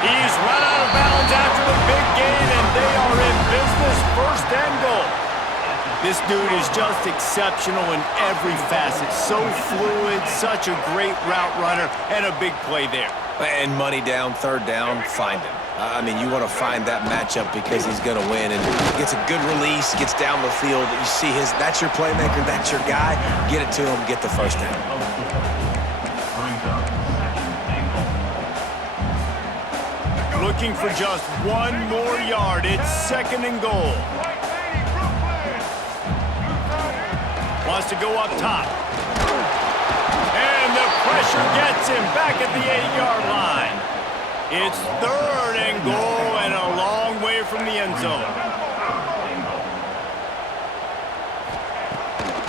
He's run out of bounds after the big gain, and they are in business, first and goal. This dude is just exceptional in every facet. So fluid, such a great route runner, and a big play there. And money down, third down, find him. I mean, you want to find that matchup because he's going to win. And gets a good release, gets down the field. You see that's your playmaker, that's your guy. Get it to him, get the first down. Looking for just one more yard. It's second and goal. Wants to go up top. And the pressure gets him back at the 8-yard line. It's third and goal and a long way from the end zone.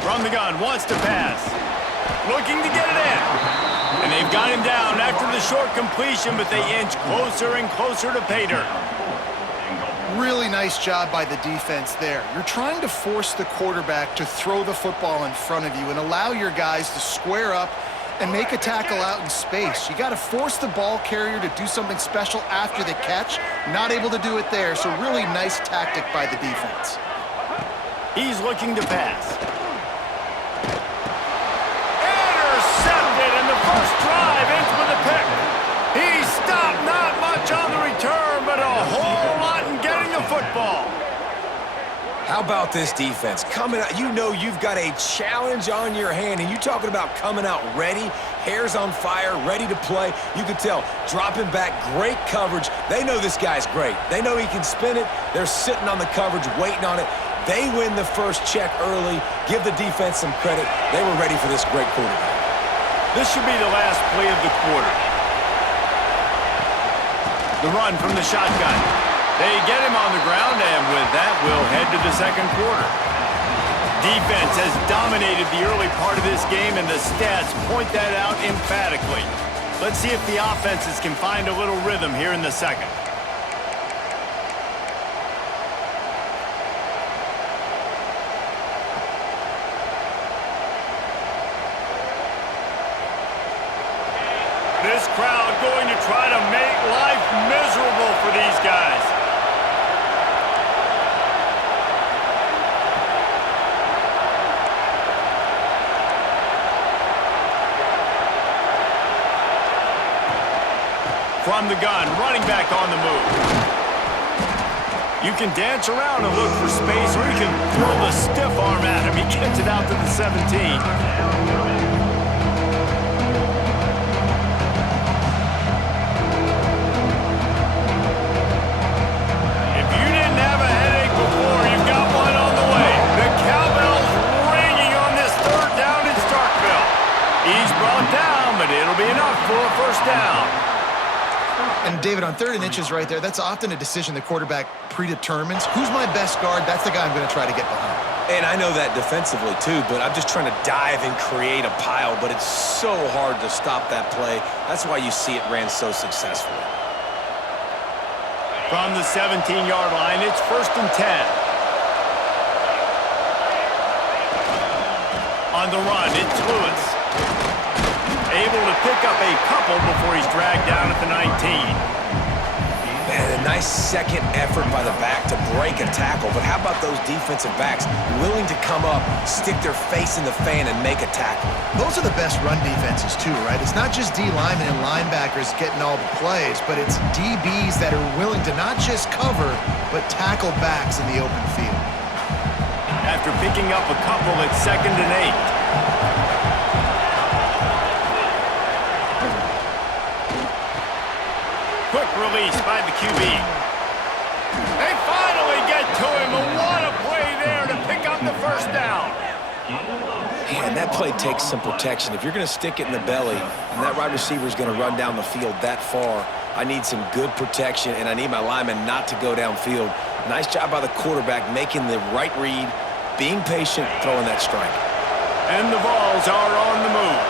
From the gun, wants to pass. Looking to get it in. And they've got him down after the short completion, but they inch closer and closer to pay dirt. Really nice job by the defense there. You're trying to force the quarterback to throw the football in front of you and allow your guys to square up and make a tackle out in space. You got to force the ball carrier to do something special after the catch. Not able to do it there, so really nice tactic by the defense. He's looking to pass. Intercepted, and the first drive ends with a pick. He stopped, not much on the return, but a whole lot in getting the football. How about this defense? Coming out, you know you've got a challenge on your hand, and you're talking about coming out ready, hair's on fire, ready to play. You can tell, dropping back, great coverage. They know this guy's great. They know he can spin it. They're sitting on the coverage, waiting on it. They win the first check early. Give the defense some credit. They were ready for this great quarterback. This should be the last play of the quarter. The run from the shotgun. They get him on the ground, and with that, we'll head to the second quarter. Defense has dominated the early part of this game, and the stats point that out emphatically. Let's see if the offenses can find a little rhythm here in the second. This crowd going to try to make life miserable for these guys. From the gun, running back on the move. You can dance around and look for space, or you can throw the stiff arm at him. He gets it out to the 17. It'll be enough for a first down. And David, on 3rd and inches right there, that's often a decision the quarterback predetermines. Who's my best guard? That's the guy I'm going to try to get behind. And I know that defensively too, but I'm just trying to dive and create a pile, but it's so hard to stop that play. That's why you see it ran so successfully. From the 17-yard line, it's 1st and 10. On the run, it's Lewis. Able to pick up a couple before he's dragged down at the 19. Man, a nice second effort by the back to break a tackle. But how about those defensive backs willing to come up, stick their face in the fan, and make a tackle? Those are the best run defenses too, right? It's not just D linemen and linebackers getting all the plays, but it's DBs that are willing to not just cover, but tackle backs in the open field. After picking up a couple, it's 2nd and 8. Quick release by the QB. They finally get to him, and what a play there to pick up the first down. Man, that play takes some protection. If you're going to stick it in the belly, and that wide receiver is going to run down the field that far, I need some good protection, and I need my lineman not to go downfield. Nice job by the quarterback making the right read, being patient, throwing that strike. And the Vols are on the move.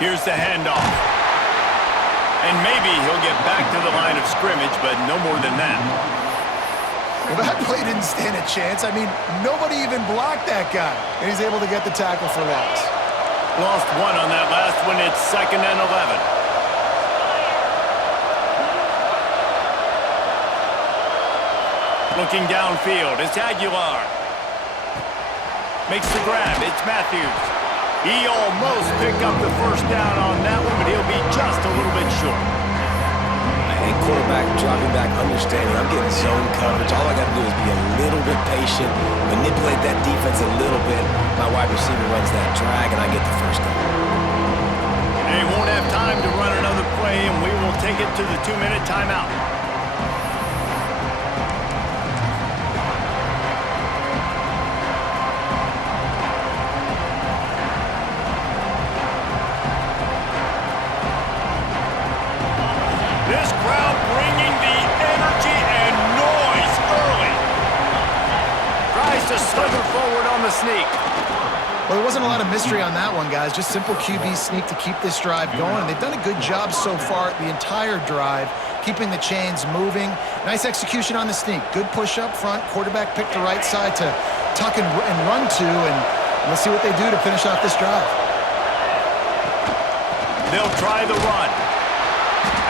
Here's the handoff. And maybe he'll get back to the line of scrimmage, but no more than that. Well, that play didn't stand a chance. I mean, nobody even blocked that guy, and he's able to get the tackle for loss. Lost one on that last one. It's 2nd and 11. Looking downfield, it's Aguilar. Makes the grab, it's Matthews. He almost picked up the first down on that one, but he'll be just a little bit short. And quarterback dropping back, understanding I'm getting zone coverage. All I got to do is be a little bit patient, manipulate that defense a little bit. My wide receiver runs that drag, and I get the first down. They won't have time to run another play, and we will take it to the 2-minute timeout. This crowd bringing the energy and noise early. Tries to slither forward on the sneak. Well, there wasn't a lot of mystery on that one, guys. Just simple QB sneak to keep this drive going. And they've done a good job so far the entire drive, keeping the chains moving. Nice execution on the sneak. Good push up front. Quarterback picked the right side to tuck and run to. And let's see what they do to finish off this drive. They'll try the run.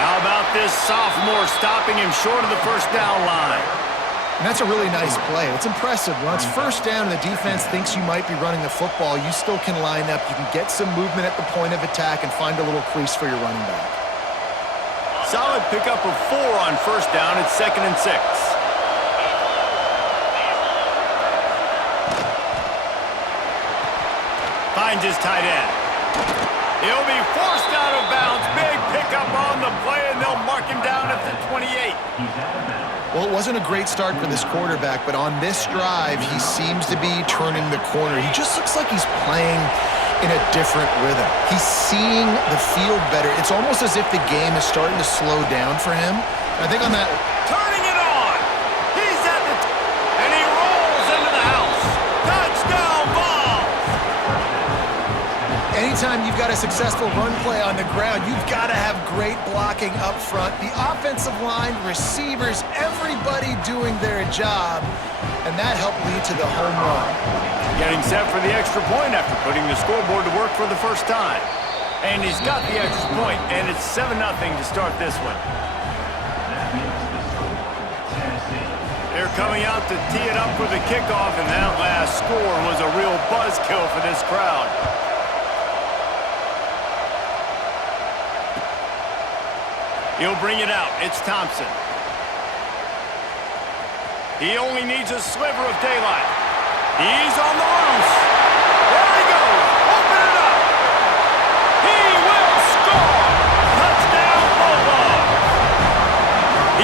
How about this sophomore stopping him short of the first down line? And that's a really nice play. It's impressive. When it's first down and the defense thinks you might be running the football, you still can line up. You can get some movement at the point of attack and find a little crease for your running back. Solid pickup of 4 on first down. It's 2nd and 6. Finds his tight end. He'll be forced out of bounds. Big pickup on the play, and they'll mark him down at the 28. Well, it wasn't a great start for this quarterback, but on this drive, he seems to be turning the corner. He just looks like he's playing in a different rhythm. He's seeing the field better. It's almost as if the game is starting to slow down for him. I think on that... Turning it on! He's at the... and he rolls into the house. Touchdown, Vols! Anytime you've got a successful run play on the ground, you've got to have great blocking up front. The offensive line, receivers, everybody doing their job, and that helped lead to the home run. Getting set for the extra point after putting the scoreboard to work for the first time. And he's got the extra point, and it's 7-0 to start this one. They're coming out to tee it up for the kickoff, and that last score was a real buzzkill for this crowd. He'll bring it out. It's Thompson. He only needs a sliver of daylight. He's on the loose. There he goes. Open it up. He will score. Touchdown, Vols.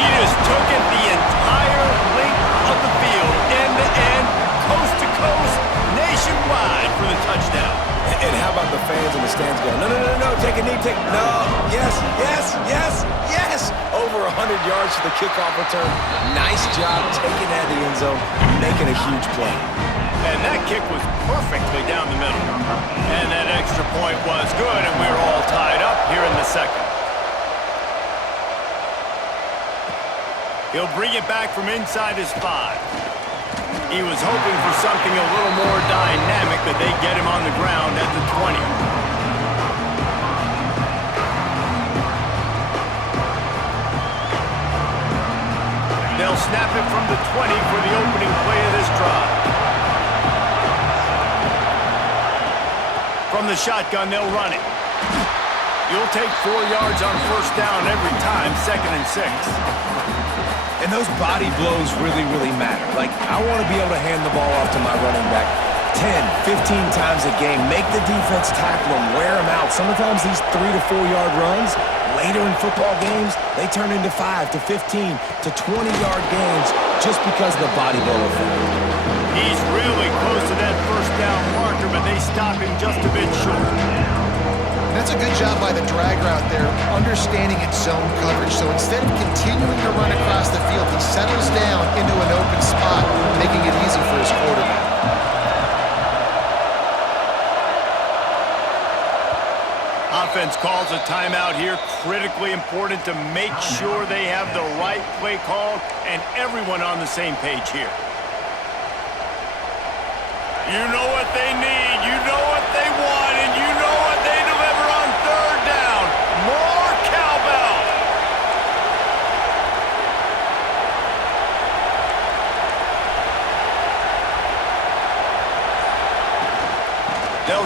He just took it the entire length of the field, end to end, coast to coast, nationwide for the touchdown. And how about the fans in the stands going, no, no, no, no, take a knee, no, yes, yes, yes, yes. Over 100 yards for the kickoff return. Nice job taking that in the end zone, making a huge play. And that kick was perfectly down the middle. And that extra point was good, and we're all tied up here in the second. He'll bring it back from inside his 5. He was hoping for something a little more dynamic, but they get him on the ground at the 20. They'll snap it from the 20 for the opening play of this drive. From the shotgun, they'll run it. You'll take 4 yards on first down every time, 2nd and 6. And those body blows really, really matter. Like, I want to be able to hand the ball off to my running back 10, 15 times a game. Make the defense tackle them, wear them out. Sometimes these 3 to 4 yard runs, later in football games, they turn into 5 to 15 to 20-yard games just because of the body blow effect. He's really close to that first down marker, but they stop him just a bit short. That's a good job by the drag route there, understanding its zone coverage. So instead of continuing to run across the field, he settles down into an open spot, making it easy for his quarterback. Offense calls a timeout here. Critically important to make sure they have the right play call and everyone on the same page here. You know what they need, you know what they want, and you know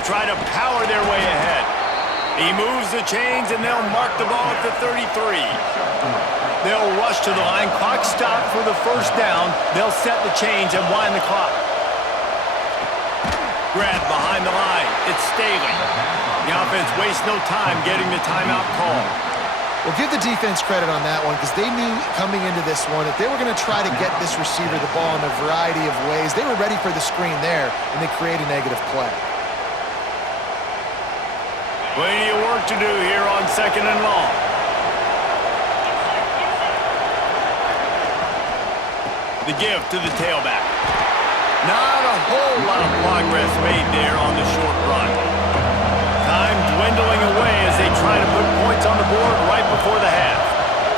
They'll try to power their way ahead. He moves the chains, and they'll mark the ball at the 33. They'll rush to the line. Clock stopped for the first down. They'll set the chains and wind the clock. Grab behind the line. It's Staley. The offense wastes no time getting the timeout call. Well, give the defense credit on that one because they knew coming into this one that they were going to try to get this receiver the ball in a variety of ways. They were ready for the screen there, and they create a negative play. Plenty of work to do here on 2nd and long. The give to the tailback. Not a whole lot of progress made there on the short run. Time dwindling away as they try to put points on the board right before the half.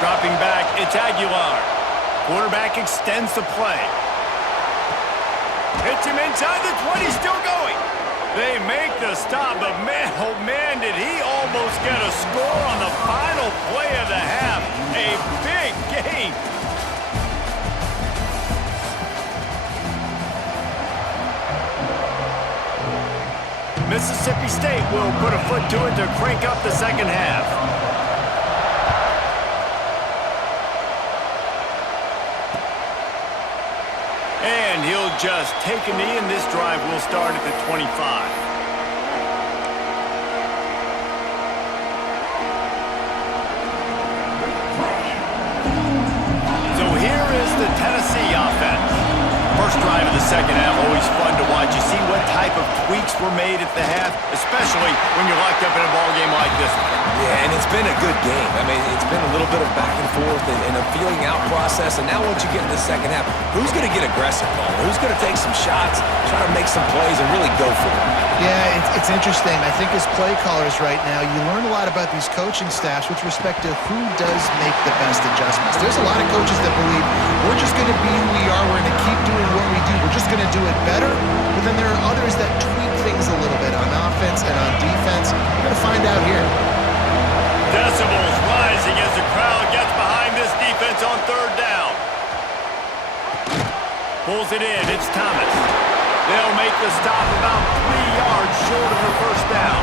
Dropping back, it's Aguilar. Quarterback extends the play. Hits him inside the 20, still going. They make the stop, but man, oh man, did he almost get a score on the final play of the half. A big game. Mississippi State will put a foot to it to crank up the second half. And he'll just take a knee, and this drive will start at the 25. So here is the Tennessee offense. First drive of the second half, always fun to watch. You see what type of tweaks were made at the half, especially when you're locked up in a ball game like this one. Yeah, and it's been a good game. I mean, it's been a little bit of back and forth and a feeling out process. And now once you get in the second half, who's going to get aggressive, Paul? Who's going to take some shots, try to make some plays, and really go for it? Yeah, it's interesting. I think as play callers right now, you learn a lot about these coaching staffs with respect to who does make the best adjustments. There's a lot of coaches that believe we're just going to be who we are. We're going to keep doing what we do. We're just going to do it better. But then there are others that tweak things a little bit on offense and on defense. We're going to find out here. Decibels rising as the crowd gets behind this defense on third down. Pulls it in. It's Thomas. They'll make the stop about 3 yards short of the first down.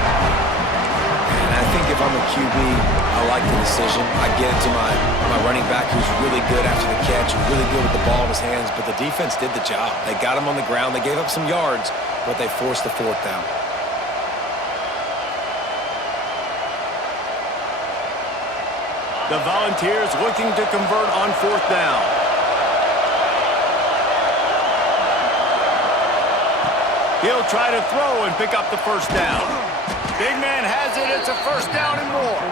And I think if I'm a QB, I like the decision. I get it to my running back who's really good after the catch, really good with the ball in his hands, but the defense did the job. They got him on the ground. They gave up some yards, but they forced the fourth down. The Volunteers looking to convert on fourth down. He'll try to throw and pick up the first down. Big man has it. It's a first down and more.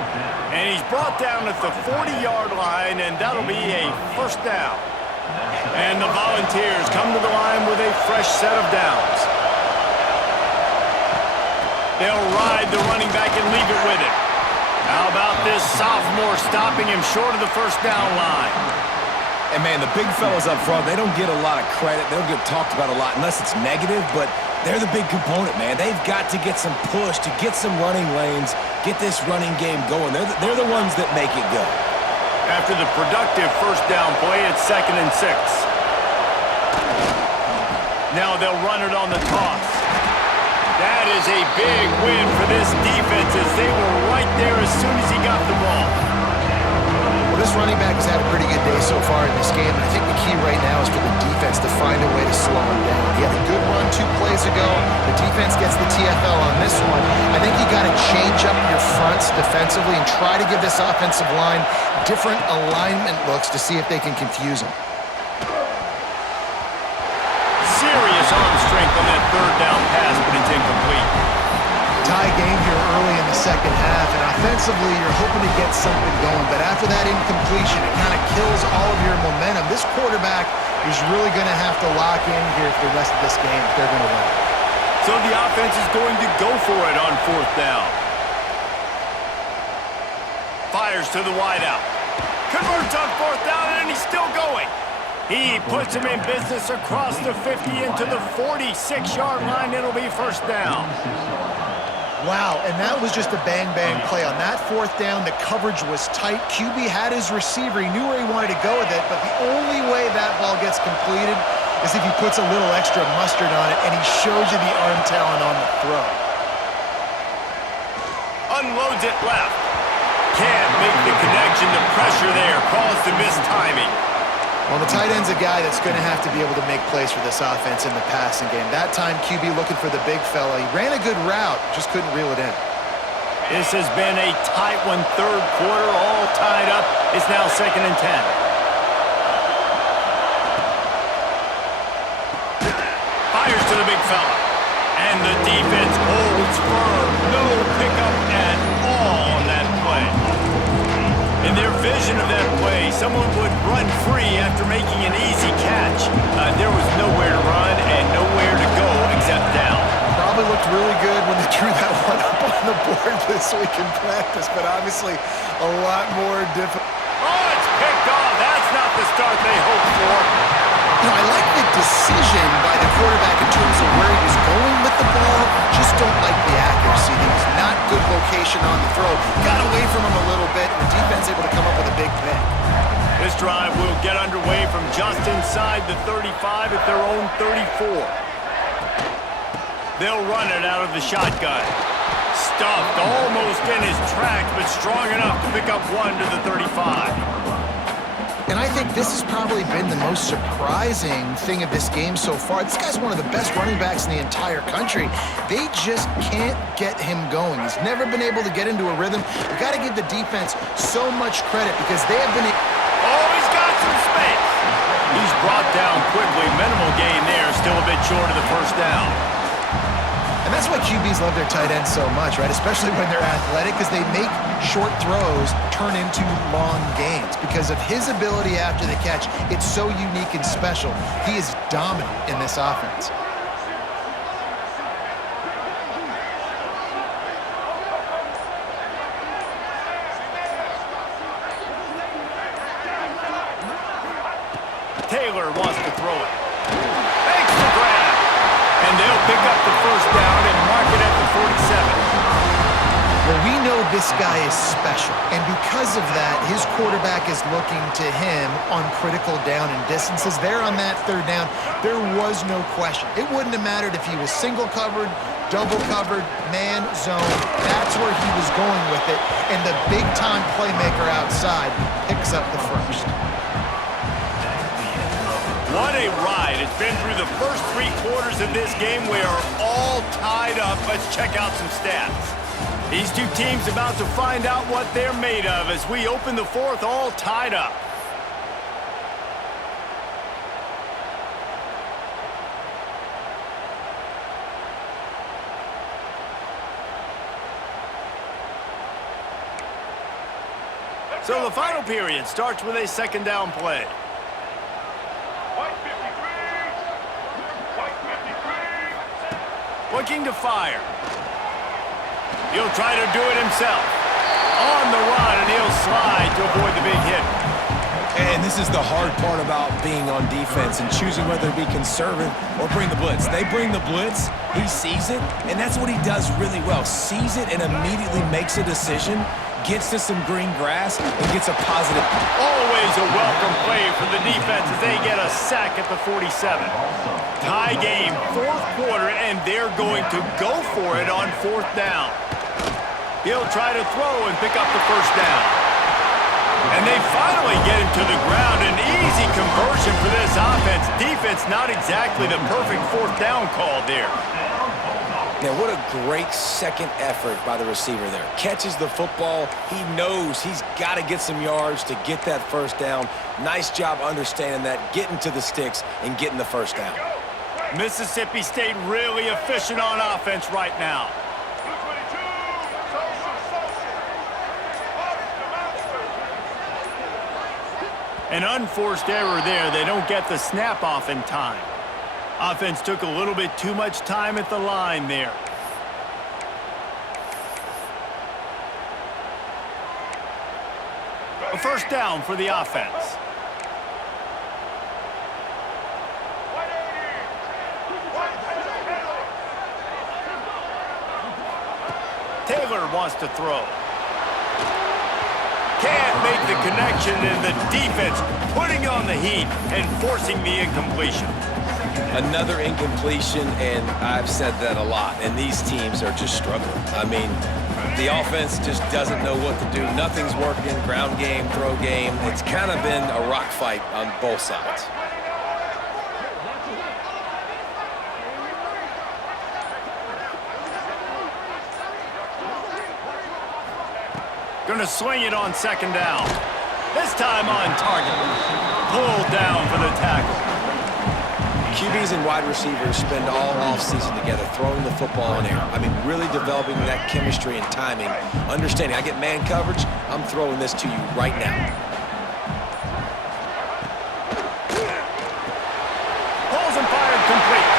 And he's brought down at the 40-yard line, and that'll be a first down. And the Volunteers come to the line with a fresh set of downs. They'll ride the running back and leave it with him. How about this sophomore stopping him short of the first down line? And, man, the big fellas up front, they don't get a lot of credit. They don't get talked about a lot unless it's negative, but they're the big component, man. They've got to get some push, to get some running lanes, get this running game going. They're the ones that make it go. After the productive first down play, it's 2nd and 6. Now they'll run it on the toss. That is a big win for this defense as they were right there as soon as he got the ball. Well, this running back has had a pretty good day so far in this game, and I think the key right now is for the defense to find a way to slow him down. He had a good run 2 plays ago. The defense gets the TFL on this one. I think you got to change up your fronts defensively and try to give this offensive line different alignment looks to see if they can confuse him. Serious arm strength on that third down pass, but it's incomplete. Tie game here early in the second half, and offensively you're hoping to get something going, but after that incompletion, it kind of kills all of your momentum. This quarterback is really going to have to lock in here for the rest of this game if they're going to win. So the offense is going to go for it on fourth down. Fires to the wideout. Converts on fourth down, and he's still going. He puts him in business across the 50 into the 46-yard line. It'll be first down. Wow, and that was just a bang-bang play. On that fourth down, the coverage was tight. QB had his receiver. He knew where he wanted to go with it, but the only way that ball gets completed is if he puts a little extra mustard on it, and he shows you the arm talent on the throw. unloads it left. Can't make the connection. The pressure there caused the missed timing. Well, the tight end's a guy that's going to have to be able to make plays for this offense in the passing game. That time, QB looking for the big fella. He ran a good route, just couldn't reel it in. This has been a tight one, third quarter, all tied up. It's now 2nd and 10. Fires to the big fella. And the defense holds firm. No pickup at all on that play. In their vision of that play, someone would run free after making an easy catch. There was nowhere to run and nowhere to go except down. Probably looked really good when they drew that one up on the board this week in practice, but obviously a lot more difficult. Oh, it's picked off. That's not the start they hoped for. You know, I like the decision by the quarterback in terms of where he was going with the ball. Just don't like the accuracy. There was not good location on the throw. Got away from him a little bit, and the defense able to come up with a big pick. This drive will get underway from just inside the 35 at their own 34. They'll run it out of the shotgun. Stuffed almost in his tracks, but strong enough to pick up one to the 35. And I think this has probably been the most surprising thing of this game so far. This guy's one of the best running backs in the entire country. They just can't get him going. He's never been able to get into a rhythm. You got to give the defense so much credit because they have been... Oh, he's got some space. He's brought down quickly. Minimal gain there. Still a bit short of the first down. And that's why QBs love their tight ends so much, right? Especially when they're athletic, because they make short throws turn into long gains. Because of his ability after the catch, it's so unique and special. He is dominant in this offense. Taylor wants to throw it. Makes the grab. And they'll pick up the first down and mark it at the 47. Well, we know this guy is special, and because of that, his quarterback is looking to him on critical down and distances. There on that third down, there was no question. It wouldn't have mattered if he was single covered, double covered, man zone. That's where he was going with it, and the big-time playmaker outside picks up the first. What a ride. It's been through the first 3 quarters of this game. We are all tied up. Let's check out some stats. These two teams about to find out what they're made of as we open the fourth, all tied up. So the final period starts with a second down play. Looking to fire. He'll try to do it himself. On the run, and he'll slide to avoid the big hit. And this is the hard part about being on defense and choosing whether to be conservative or bring the blitz. They bring the blitz, he sees it, and that's what he does really well. Sees it and immediately makes a decision, gets to some green grass, and gets a positive. Always a welcome play for the defense as they get a sack at the 47. Tie game, fourth quarter, and they're going to go for it on fourth down. He'll try to throw and pick up the first down. And they finally get him to the ground. An easy conversion for this offense. Defense not exactly the perfect fourth down call there. Now, what a great second effort by the receiver there. Catches the football. He knows he's got to get some yards to get that first down. Nice job understanding that, getting to the sticks and getting the first down. Mississippi State really efficient on offense right now. An unforced error there. They don't get the snap off in time. Offense took a little bit too much time at the line there. A first down for the offense. Taylor wants to throw. Can't make the connection, and the defense putting on the heat and forcing the incompletion. Another incompletion, and I've said that a lot, and these teams are just struggling. I mean, The offense just doesn't know what to do. Nothing's working. Ground game, throw game. It's kind of been a rock fight on both sides. Going to swing it on second down. This time on target. Pulled down for the tackle. QBs and wide receivers spend all offseason together throwing the football in air. I mean, really developing that chemistry and timing. Understanding, I get man coverage, I'm throwing this to you right now. Pulls and fired complete.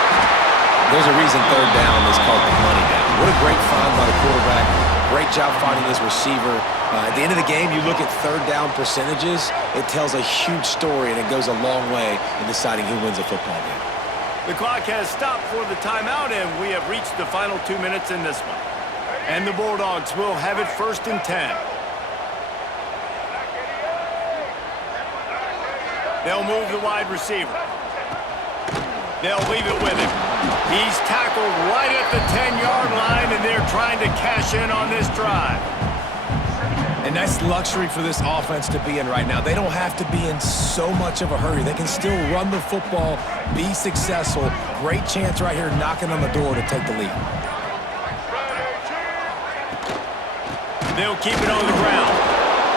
There's a reason third down is called the money down. What a great find by the quarterback. Great job finding his receiver. At the end of the game, you look at third down percentages, it tells a huge story, and it goes a long way in deciding who wins a football game. The clock has stopped for the timeout, and we have reached the final 2 minutes in this one. And the Bulldogs will have it 1st and 10. They'll move the wide receiver. They'll leave it with him. He's tackled right at the 10-yard line, and they're trying to cash in on this drive. And that's luxury for this offense to be in right now. They don't have to be in so much of a hurry. They can still run the football, be successful. Great chance right here knocking on the door to take the lead. They'll keep it on the ground.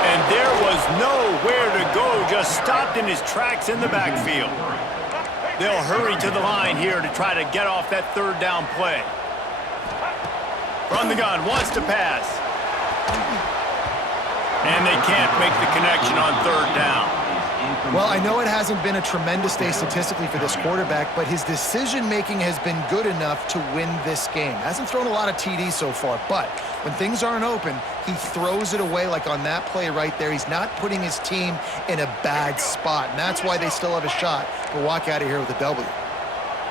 And there was nowhere to go, just stopped in his tracks in the backfield. They'll hurry to the line here to try to get off that third down play. From the gun, wants to pass. And they can't make the connection on third down. Well, I know it hasn't been a tremendous day statistically for this quarterback, but his decision-making has been good enough to win this game. Hasn't thrown a lot of TDs so far, but when things aren't open, he throws it away like on that play right there. He's not putting his team in a bad spot, and that's why they still have a shot to walk out of here with a W.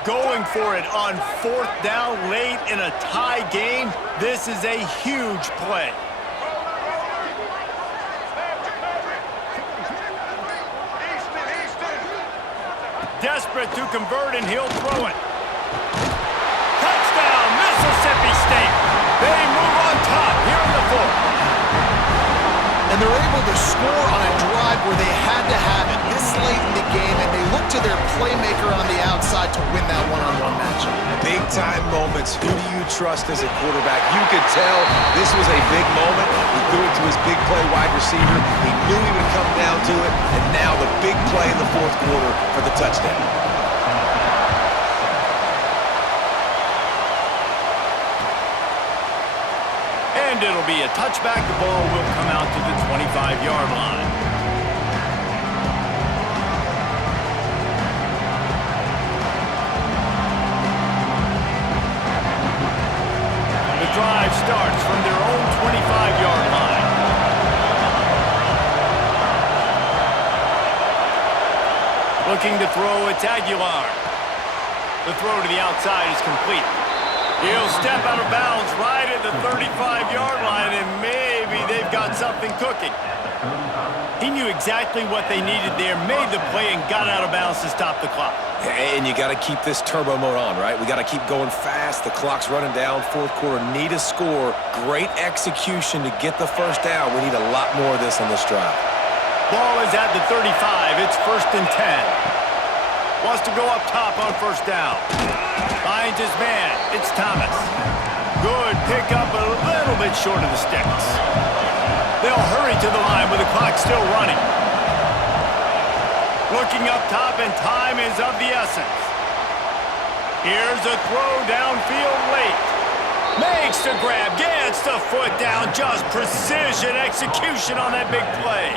Going for it on 4th down late in a tie game, this is a huge play. Desperate to convert, and he'll throw it. Touchdown, Mississippi State. They move on top here in the 4th. And they're able to score on a drive where they had to have it this late in the game, and they look to their playmaker on the outside to win that one-on-one matchup. Big-time moments. Who do you trust as a quarterback? You could tell this was a big moment. He threw it to his big play wide receiver. He knew he would come down to it, and now the big play in the 4th quarter for the touchdown. And it'll be a touchback. The ball will come out to the 25-yard line. The drive starts from their own 25-yard line. Looking to throw, it's Aguilar. The throw to the outside is complete. He'll step out of bounds right at the 35-yard line, and maybe they've got something cooking. He knew exactly what they needed there, made the play, and got out of bounds to stop the clock. And you got to keep this turbo mode on, right? We got to keep going fast. The clock's running down. 4th quarter, need a score. Great execution to get the first down. We need a lot more of this on this drive. Ball is at the 35. It's 1st and 10. Wants to go up top on 1st down. Finds his man. It's Thomas. Good pickup, a little bit short of the sticks. They'll hurry to the line with the clock still running. Looking up top, and time is of the essence. Here's a throw downfield late. Makes the grab, gets the foot down. Just precision execution on that big play.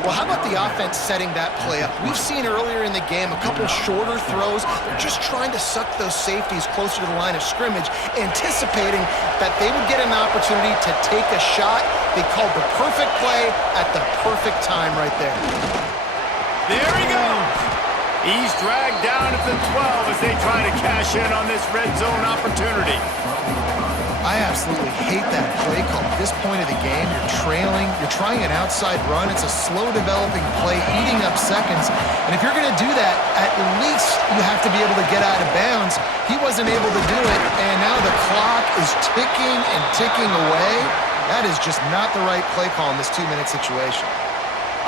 Well, how about the offense setting that play up? We've seen earlier in the game a couple shorter throws. They're just trying to suck those safeties closer to the line of scrimmage, anticipating that they would get an opportunity to take a shot. They called the perfect play at the perfect time right there. There he goes. He's dragged down at the 12 as they try to cash in on this red zone opportunity. I absolutely hate that play call. At this point of the game, you're trailing, you're trying an outside run. It's a slow developing play, eating up seconds. And if you're going to do that, at least you have to be able to get out of bounds. He wasn't able to do it, and now the clock is ticking and ticking away. That is just not the right play call in this 2-minute situation.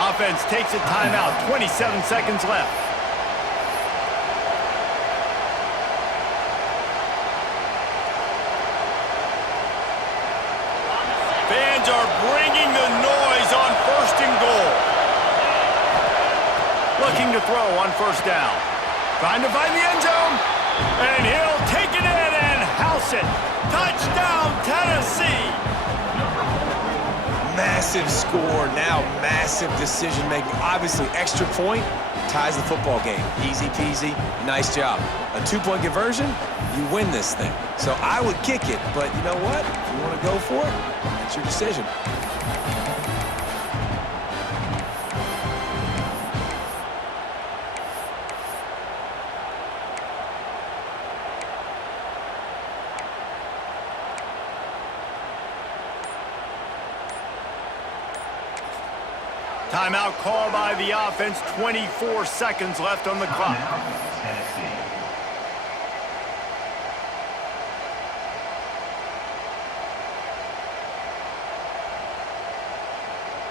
Offense takes a timeout, 27 seconds left. Fans are bringing the noise on 1st and goal. Looking to throw on 1st down. Trying to find the end zone. And he'll take it in and house it. Touchdown, Tennessee. Massive score, now massive decision-making. Obviously, extra point ties the football game. Easy peasy, nice job. A 2-point conversion, you win this thing. So I would kick it, but you know what? If you want to go for it, that's your decision. Timeout called by the offense, 24 seconds left on the clock.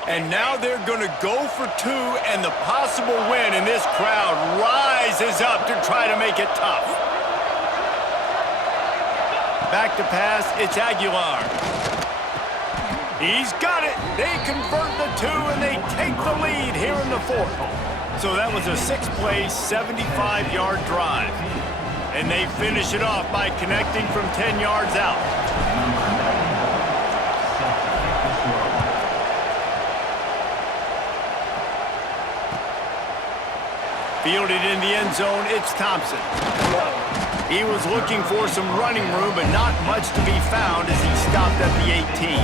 And now they're going to go for 2, and the possible win, and this crowd rises up to try to make it tough. Back to pass, it's Aguilar. He's got it. They convert the 2, and they take the lead here in the 4th. So that was a 6-play, 75-yard drive. And they finish it off by connecting from 10 yards out. Fielded in the end zone, it's Thompson. He was looking for some running room, but not much to be found as he stopped at the 18.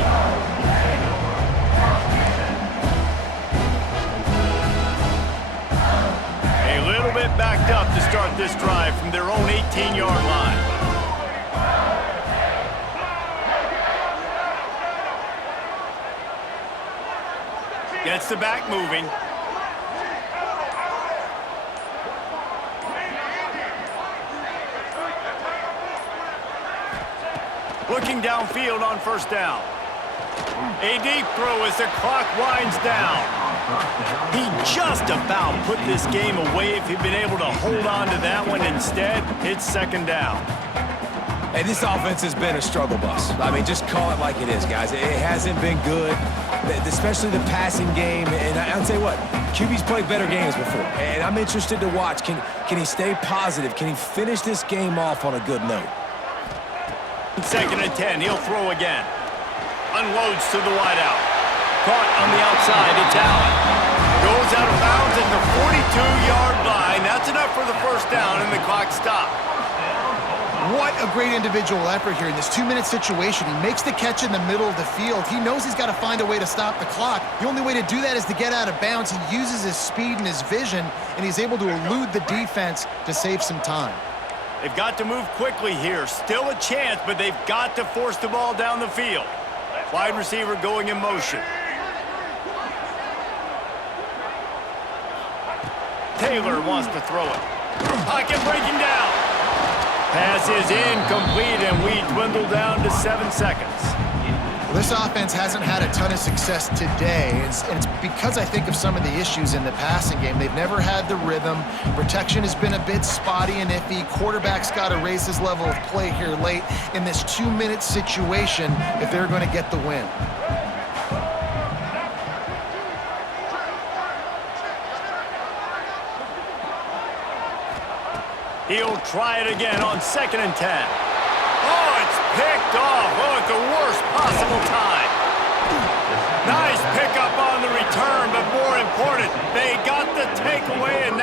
A little bit backed up to start this drive from their own 18-yard line. Gets the back moving. Looking downfield on 1st down. A deep throw as the clock winds down. He just about put this game away if he'd been able to hold on to that one. Instead, it's 2nd down. Hey, this offense has been a struggle bus. I mean, just call it like it is, guys. It hasn't been good, especially the passing game. And I'll tell you what, QB's played better games before. And I'm interested to watch. Can he stay positive? Can he finish this game off on a good note? 2nd and 10, he'll throw again. Unloads to the wideout. Caught on the outside, it's Allen. Goes out of bounds at the 42-yard line. That's enough for the 1st down, and the clock stopped. What a great individual effort here in this 2-minute situation. He makes the catch in the middle of the field. He knows he's got to find a way to stop the clock. The only way to do that is to get out of bounds. He uses his speed and his vision, and he's able to elude the defense to save some time. They've got to move quickly here. Still a chance, but they've got to force the ball down the field. Wide receiver going in motion. Taylor wants to throw it. Pocket breaking down. Pass is incomplete, and we dwindle down to 7 seconds. Well, this offense hasn't had a ton of success today, and it's because I think of some of the issues in the passing game. They've never had the rhythm. Protection has been a bit spotty and iffy. Quarterback's got to raise his level of play here late in this 2-minute situation if they're going to get the win. He'll try it again on 2nd and 10. Oh, it's picked off. Oh, at the worst possible time. Nice pickup on the return, but more important, they got the takeaway, and